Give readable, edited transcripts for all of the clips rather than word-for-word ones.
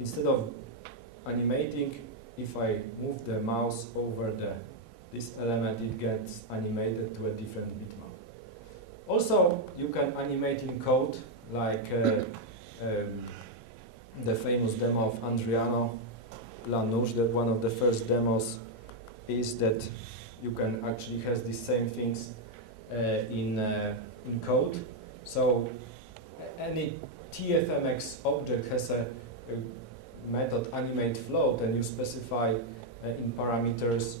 instead of animating, if I move the mouse over this element, it gets animated to a different bitmap. Also, you can animate in code, like the famous demo of Andriano Lanush, that one of the first demos is that you can actually have the same things in code. So any TFMX object has a method animate float, and you specify in parameters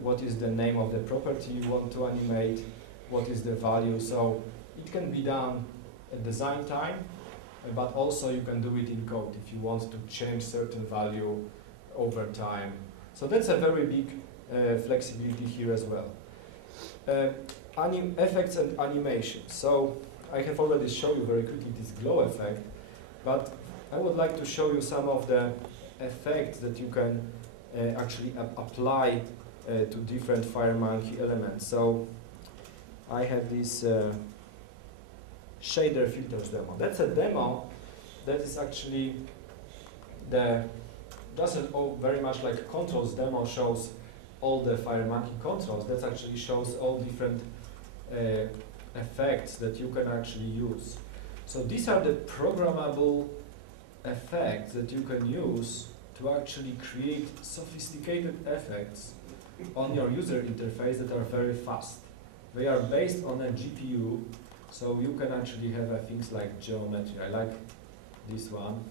what is the name of the property you want to animate, what is the value. So it can be done at design time, but also you can do it in code if you want to change certain value over time. So that's a very big flexibility here as well. Effects and animation. So I have already shown you very quickly this glow effect, but I would like to show you some of the effects that you can actually apply to different FireMonkey elements. So I have this shader filters demo. That's a demo that is actually doesn't very much like controls demo shows all the FireMonkey controls. That actually shows all different effects that you can actually use. So these are the programmable effects that you can use to actually create sophisticated effects on your user interface that are very fast. They are based on a GPU, so you can actually have things like geometry. I like this one,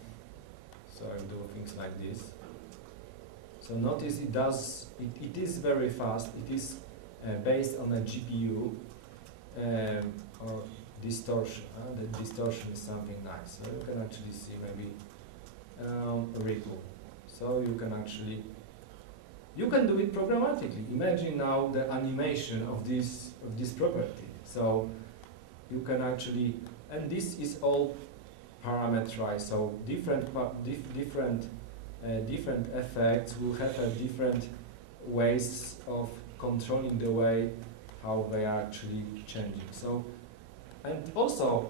so I do things like this. So notice it is very fast. It is based on a GPU or distortion. The distortion is something nice. So you can actually see maybe a ripple. So you can do it programmatically. Imagine now the animation of this property. So you can actually, and this is all parameterized. So different effects will have different ways of controlling the way how they are actually changing. So, and also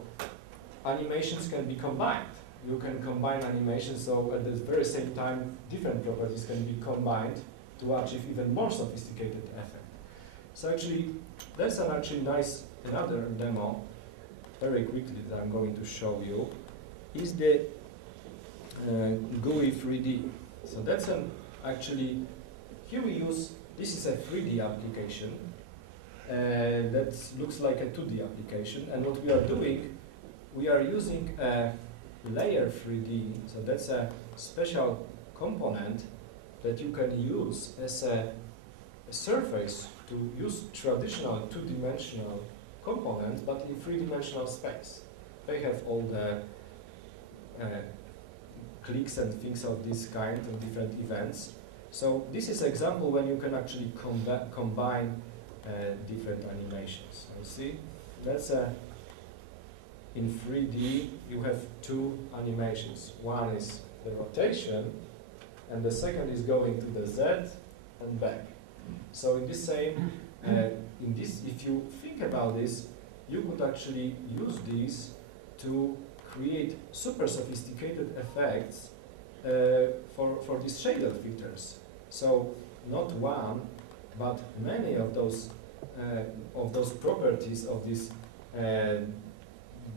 animations can be combined. You can combine animations, so at the very same time different properties can be combined to achieve even more sophisticated effect. So actually that's another demo very quickly that I'm going to show you is the GUI 3D. So that's here we use, this is a 3D application that looks like a 2D application, and what we are doing, we are using a layer 3D, so that's a special component that you can use as a surface to use traditional two-dimensional components, but in three-dimensional space. They have all the clicks and things of this kind and different events. So this is an example when you can actually combine different animations. You see, that's in 3D you have two animations. One is the rotation, and the second is going to the Z and back. So in this same, if you think about this, you could actually use these to create super sophisticated effects for these shader filters. So not one, but many of those properties of these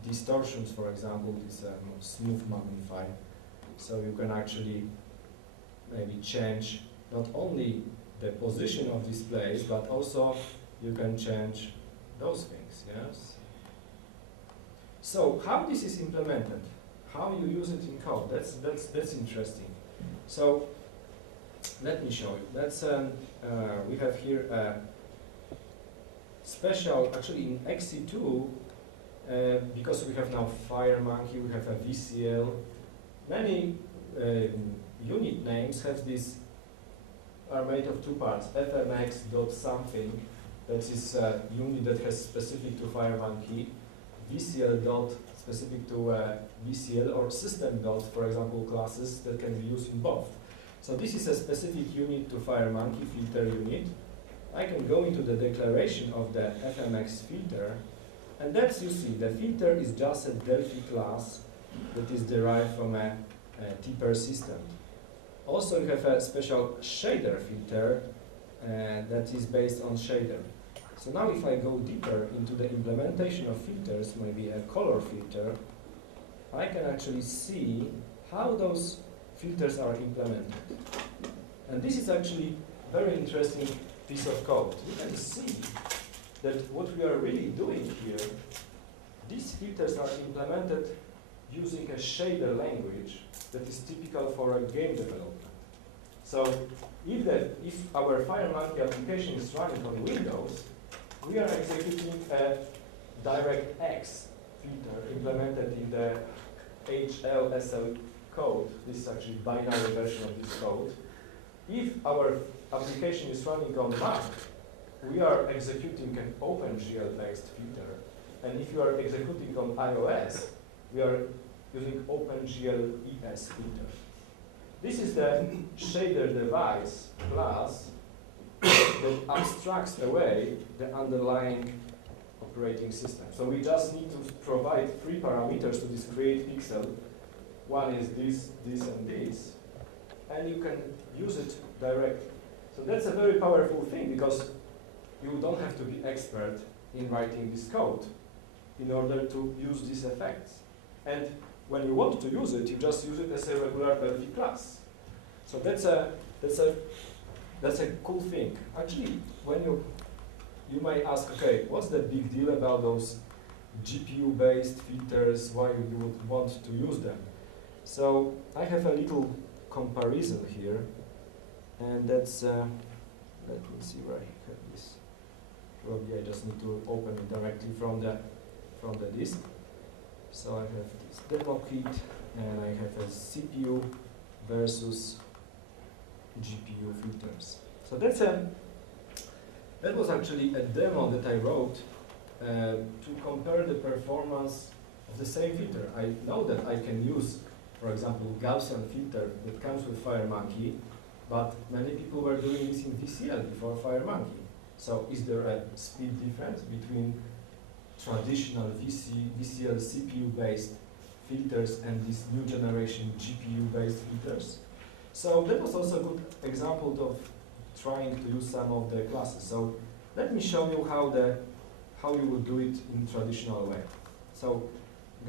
distortions, for example, this smooth magnify. So you can actually maybe change not only the position of this place, but also you can change those things, yes? So how this is implemented, how you use it in code, that's interesting. So let me show you. That's we have here a special, actually in XC2, because we have now FireMonkey, we have a VCL. Many unit names have this, are made of two parts, fmx.something, that is a unit that has specific to FireMonkey, VCL dot specific to VCL, or system dot, for example, classes that can be used in both. So this is a specific unit to FireMonkey filter unit. I can go into the declaration of the fmx filter, and that's, you see, the filter is just a Delphi class that is derived from a T-persistent. Also, you have a special shader filter that is based on shader. So now if I go deeper into the implementation of filters, maybe a color filter, I can actually see how those filters are implemented. And this is actually a very interesting piece of code. You can see that what we are really doing here, these filters are implemented using a shader language that is typical for a game development. So if our FireMonkey application is running on Windows, we are executing a DirectX filter implemented in the HLSL code. This is actually binary version of this code. If our application is running on Mac, we are executing an OpenGL-based filter. And if you are executing on iOS, we are using OpenGL-ES filter. This is the shader device class that abstracts away the underlying operating system. So we just need to provide 3 parameters to this create pixel. One is this, this, and this. And you can use it directly. So that's a very powerful thing because you don't have to be expert in writing this code in order to use these effects. And when you want to use it, you just use it as a regular LV class. So that's a cool thing. Actually, when you might ask, okay, what's the big deal about those GPU-based filters? Why you would want to use them? So I have a little comparison here, and that's let me see where I have this. Probably I just need to open it directly from the disk. So I have this demo kit, and I have a CPU versus GPU filters. So that was actually a demo that I wrote to compare the performance of the same filter. I know that I can use, for example, Gaussian filter that comes with FireMonkey, but many people were doing this in VCL before FireMonkey. So is there a speed difference between traditional VCL CPU-based filters and this new generation GPU-based filters? So that was also a good example of trying to use some of the classes. So let me show you how you would do it in traditional way. So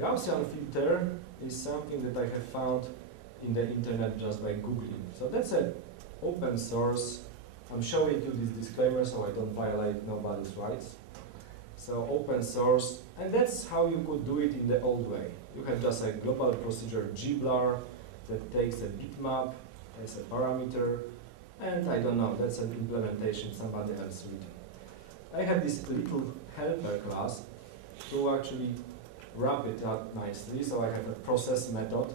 Gaussian filter is something that I have found in the internet just by Googling. So that's an open source. I'm showing you this disclaimer so I don't violate nobody's rights. So open source, and that's how you could do it in the old way. You have just a global procedure gblar that takes a bitmap as a parameter, and I don't know, that's an implementation somebody else written. I have this little helper class to actually wrap it up nicely, so I have a process method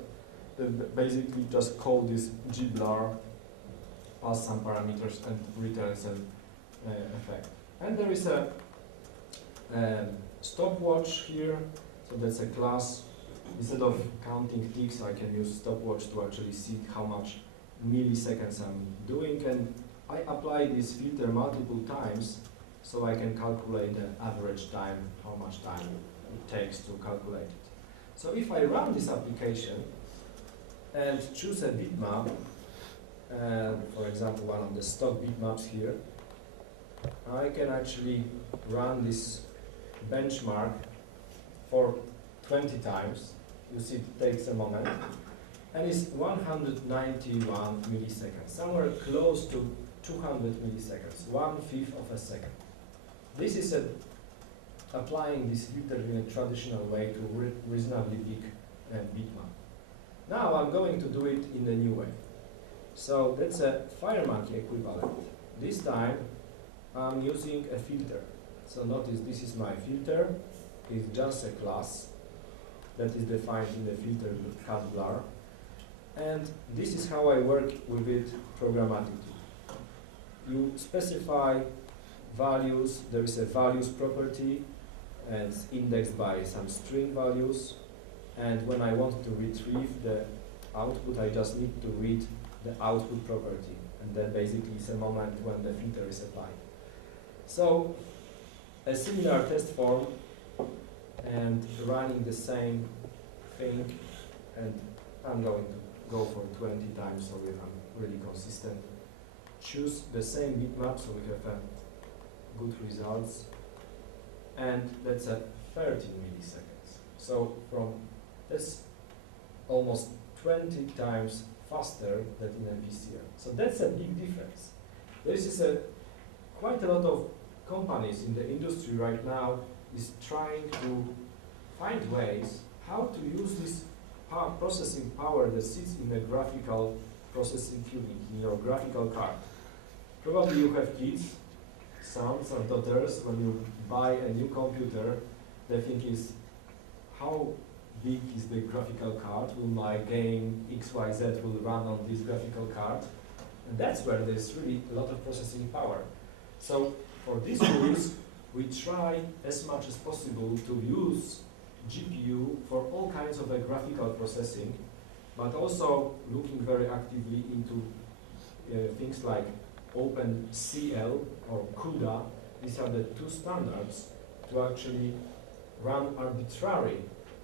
that basically just call this gblar, pass some parameters, and returns an effect. And there is a stopwatch here, so that's a class. Instead of counting ticks, I can use stopwatch to actually see how much milliseconds I'm doing, and I apply this filter multiple times so I can calculate the average time, how much time it takes to calculate it. So if I run this application and choose a bitmap, for example one of the stock bitmaps here, I can actually run this benchmark for 20 times. You see it takes a moment, and it's 191 milliseconds, somewhere close to 200 milliseconds, 1/5 of a second. This is applying this filter in a traditional way to reasonably big bitmap. Now I'm going to do it in a new way. So that's a FireMonkey equivalent. This time I'm using a filter. So notice this is my filter. It's just a class that is defined in the filter catblar. And this is how I work with it programmatically. You specify values. There is a values property, and it's indexed by some string values. And when I want to retrieve the output, I just need to read the output property. And then basically it's a moment when the filter is applied. So a similar test form and running the same thing, and I'm going to go for 20 times so we are really consistent. Choose the same bitmap so we have good results. And that's at 13 milliseconds. So from this almost 20 times faster than in MVCR. So that's a big difference. There is quite a lot of companies in the industry right now is trying to find ways how to use this processing power that sits in a graphical processing unit, in your graphical card. Probably you have kids, sons or daughters. When you buy a new computer, the thing is, how big is the graphical card? Will my game XYZ will run on this graphical card? And that's where there's really a lot of processing power. So for these tools, we try as much as possible to use GPU for all kinds of graphical processing, but also looking very actively into things like OpenCL or CUDA. These are the two standards to actually run arbitrary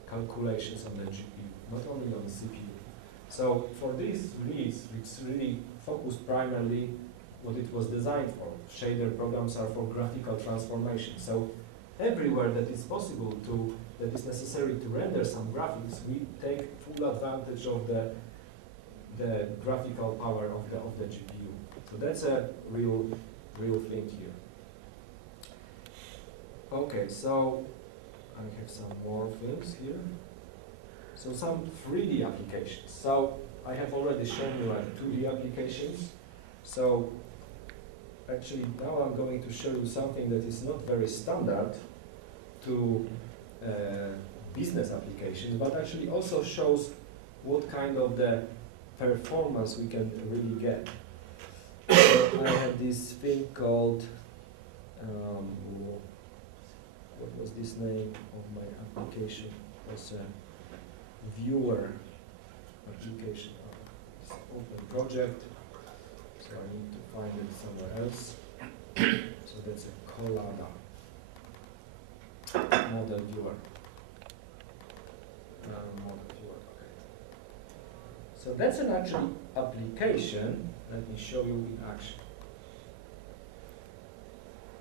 calculations on the GPU, not only on the CPU. So for these release, it's really focused primarily what it was designed for. Shader programs are for graphical transformation. So everywhere that is possible that is necessary to render some graphics, we take full advantage of the graphical power of the GPU. So that's a real thing here. Okay, so I have some more things here. So some 3D applications. So I have already shown you 2D applications. So actually now I'm going to show you something that is not very standard to business applications, but actually also shows what kind of the performance we can really get. So I have this thing called, what was this name of my application? It was a viewer application. It's an open project, so I need to find it somewhere else. So that's a Collada model viewer. Okay. So that's an actual application. Let me show you in action.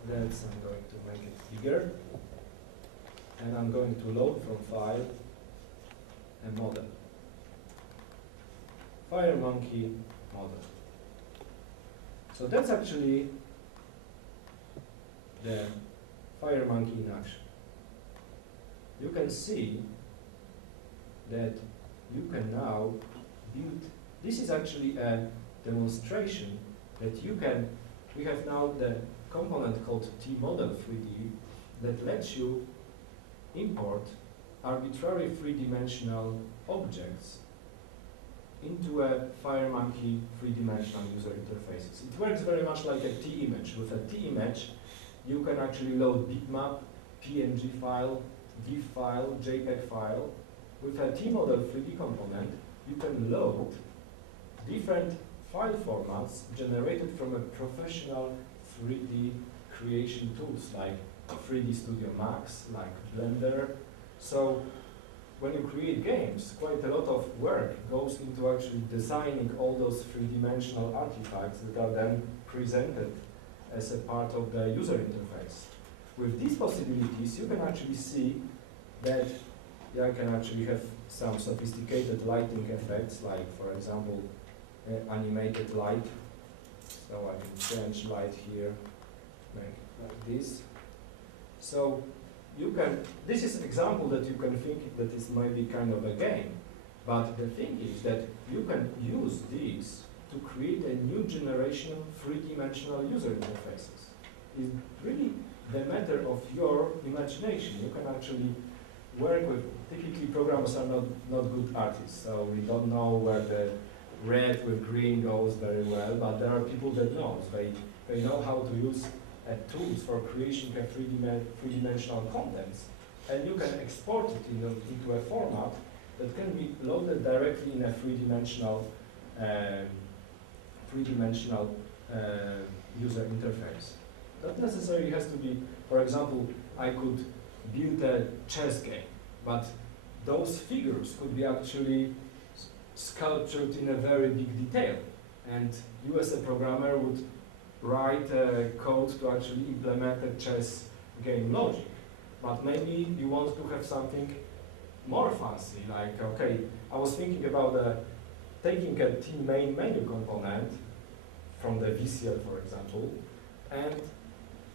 I'm going to make it bigger, and I'm going to load from file a model. FireMonkey model. So that's actually the FireMonkey in action. You can see that you can now build. This is actually a demonstration that we have now the component called TModel 3D that lets you import arbitrary three-dimensional objects into a FireMonkey three-dimensional user interfaces. It works very much like a T-image. With a T-image, you can actually load bitmap, PNG file, GIF file, JPEG file. With a TModel 3D component, you can load different file formats generated from a professional 3D creation tools like 3D Studio Max, like Blender. So when you create games, quite a lot of work goes into actually designing all those three-dimensional artifacts that are then presented as a part of the user interface. With these possibilities, you can actually see that I can actually have some sophisticated lighting effects, like, for example, animated light. So I can change light here, make it like this. So you can, this is an example that you can think that is maybe kind of a game, but the thing is that you can use these to create a new generation of three-dimensional user interfaces. It's really the matter of your imagination. You can actually work with, typically programmers are not good artists, so we don't know where the red with green goes very well, but there are people that know. They know how to use tools for creation of three-dimensional contents, and you can export it into a format that can be loaded directly in a three-dimensional user interface. Not necessarily has to be, for example, I could build a chess game, but those figures could be actually sculptured in a very big detail. And you as a programmer would write code to actually implement a chess game logic. But maybe you want to have something more fancy, like, okay, I was thinking about taking a team main menu component from the VCL, for example, and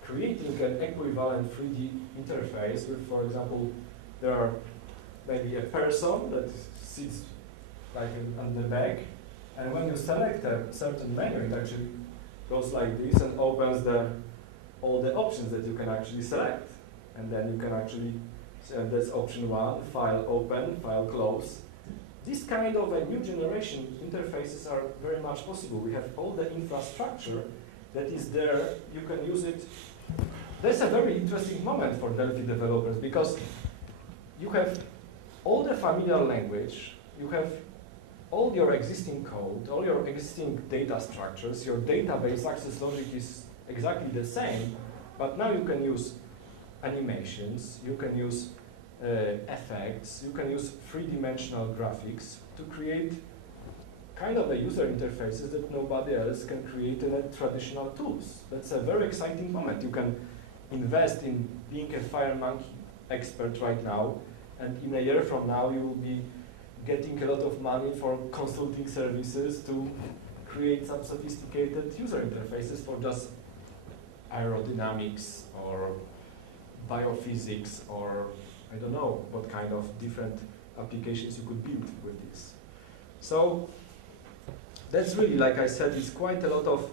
creating an equivalent 3D interface with, for example, there are maybe a person that sits like on the back, and when you select a certain menu, it actually goes like this and opens all the options that you can actually select. And then you can actually, that's option 1, file open, file close. This kind of a new generation interfaces are very much possible. We have all the infrastructure that is there, you can use it. That's a very interesting moment for Delphi developers because you have all the familiar language, you have all your existing code, all your existing data structures, your database access logic is exactly the same, but now you can use animations, you can use effects, you can use three-dimensional graphics to create kind of a user interfaces that nobody else can create in traditional tools. That's a very exciting moment. You can invest in being a FireMonkey expert right now, and in a year from now you will be getting a lot of money for consulting services to create some sophisticated user interfaces for just aerodynamics or biophysics or I don't know what kind of different applications you could build with this. So that's really, like I said, it's quite a lot of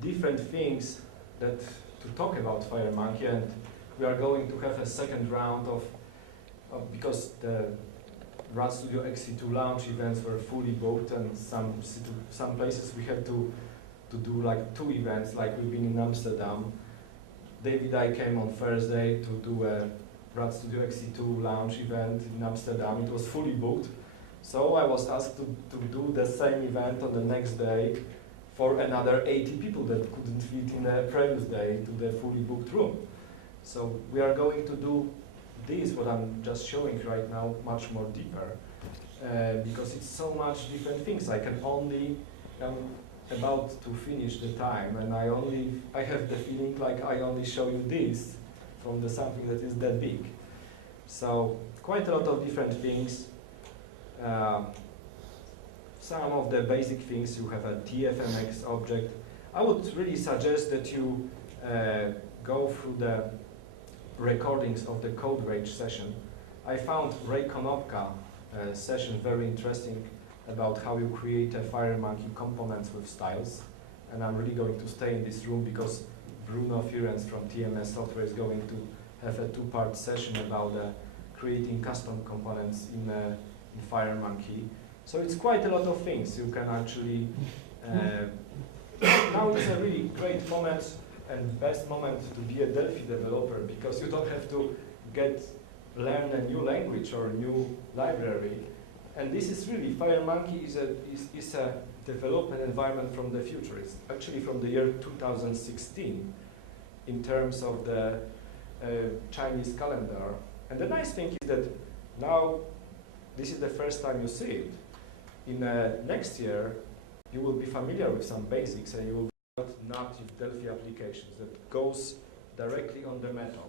different things that to talk about FireMonkey, and we are going to have a second round of because the RadStudio XC2 launch events were fully booked, and some places we had to do like 2 events, like we've been in Amsterdam. David I came on Thursday to do a RadStudio XC2 launch event in Amsterdam. It was fully booked. So I was asked to do the same event on the next day for another 80 people that couldn't fit in the previous day to the fully booked room. So we are going to do this, what I'm just showing right now, much more deeper, because it's so much different things. I can only, I'm about to finish the time, and I have the feeling like I only show you this from something that is that big. So quite a lot of different things. Some of the basic things, you have a TFMX object. I would really suggest that you go through the recordings of the Code Rage session. I found Ray Konopka session very interesting about how you create a FireMonkey components with styles. And I'm really going to stay in this room because Bruno Furens from TMS Software is going to have a 2-part session about creating custom components in FireMonkey. So it's quite a lot of things you can actually, now is a really great moment and best moment to be a Delphi developer because you don't have to learn a new language or a new library. And this is really, FireMonkey is a development environment from the future. It's actually from the year 2016 in terms of the Chinese calendar. And the nice thing is that now this is the first time you see it. In next year, you will be familiar with some basics and you will build native Delphi applications that goes directly on the metal.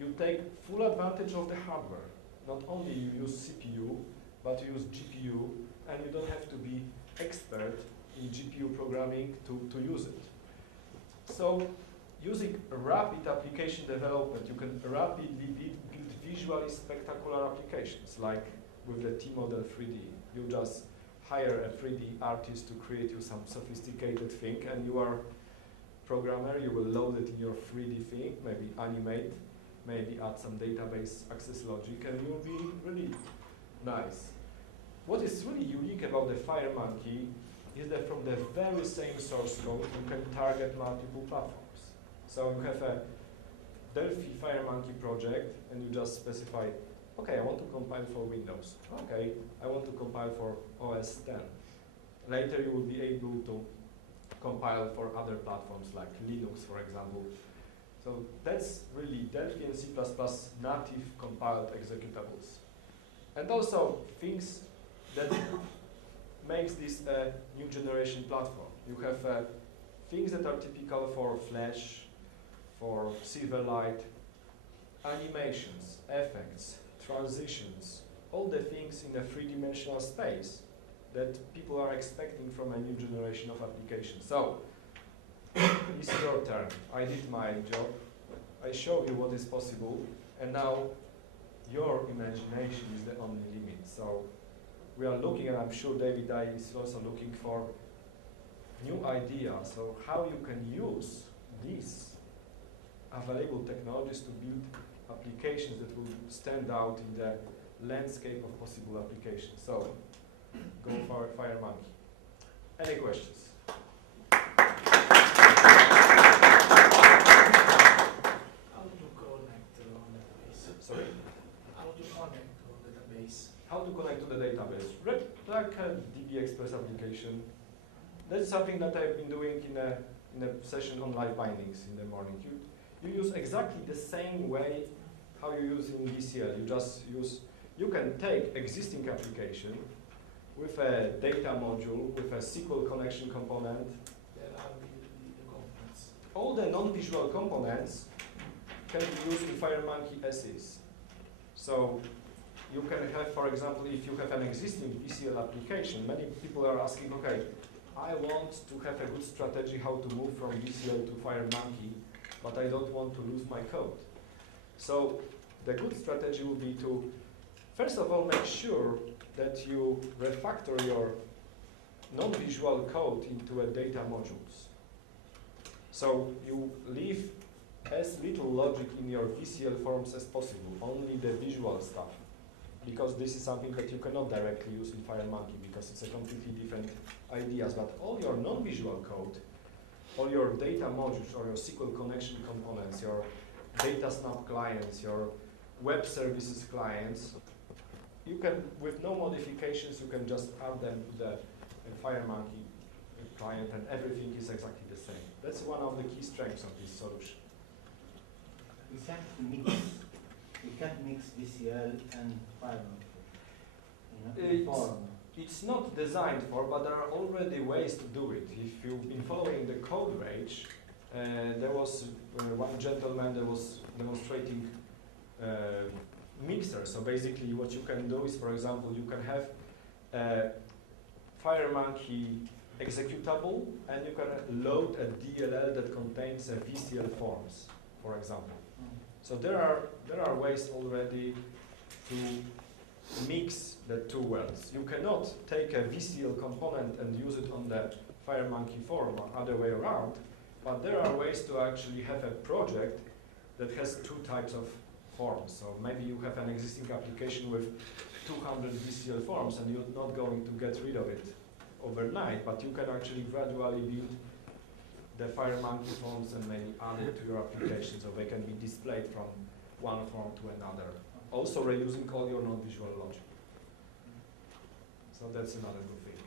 You take full advantage of the hardware. Not only you use CPU, but you use GPU, and you don't have to be expert in GPU programming to use it. So using rapid application development, you can rapidly build visually spectacular applications, like with the TModel 3D. You just hire a 3D artist to create you some sophisticated thing, and you are programmer, you will load it in your 3D thing, maybe animate, maybe add some database access logic, and you'll be really nice. What is really unique about the FireMonkey is that from the very same source code, you can target multiple platforms. So you have a Delphi FireMonkey project, and you just specify, okay, I want to compile for Windows. Okay, I want to compile for OS 10. Later you will be able to compile for other platforms like Linux, for example. So that's really Delphi and C++ native compiled executables. And also things that makes this a new generation platform. You have things that are typical for Flash, for Silverlight, animations, effects, transitions, all the things in a three-dimensional space that people are expecting from a new generation of applications. So, it's your turn. I did my job. I show you what is possible, and now your imagination is the only limit. So we are looking, and I'm sure David I is also looking for new ideas. So how you can use these available technologies to build applications that will stand out in the landscape of possible applications. So go for FireMonkey. Any questions? Sorry? How to connect to the database? How to connect to the database? Like a DB Express application. That's something that I've been doing in a session on live bindings in the morning. You use exactly the same way how you use in VCL. You can take existing application with a data module, with a SQL connection component. There are the components. All the non-visual components can be used in FireMonkey as is. So you can have, for example, if you have an existing VCL application, many people are asking, okay, I want to have a good strategy how to move from VCL to FireMonkey, but I don't want to lose my code. So the good strategy will be to, first of all, make sure that you refactor your non-visual code into a data modules. So you leave as little logic in your VCL forms as possible, only the visual stuff, because this is something that you cannot directly use in FireMonkey because it's a completely different ideas. But all your non-visual code, all your data modules or your SQL connection components, your data snap clients, your web services clients, you can, with no modifications, you can just add them to the FireMonkey client and everything is exactly the same. That's one of the key strengths of this solution. We can't mix VCL and FireMonkey. It's not designed for, but there are already ways to do it. If you've been following the code rage, there was one gentleman that was demonstrating mixer. So basically what you can do is, for example, you can have a FireMonkey executable and you can load a DLL that contains a VCL forms, for example. So there are ways already to mix the two worlds. You cannot take a VCL component and use it on the FireMonkey form or other way around, but there are ways to actually have a project that has two types of forms. So maybe you have an existing application with 200 VCL forms and you're not going to get rid of it overnight, but you can actually gradually build the FireMonkey forms and maybe add it to your application so they can be displayed from one form to another. Also reusing all your non-visual logic. So that's another good thing.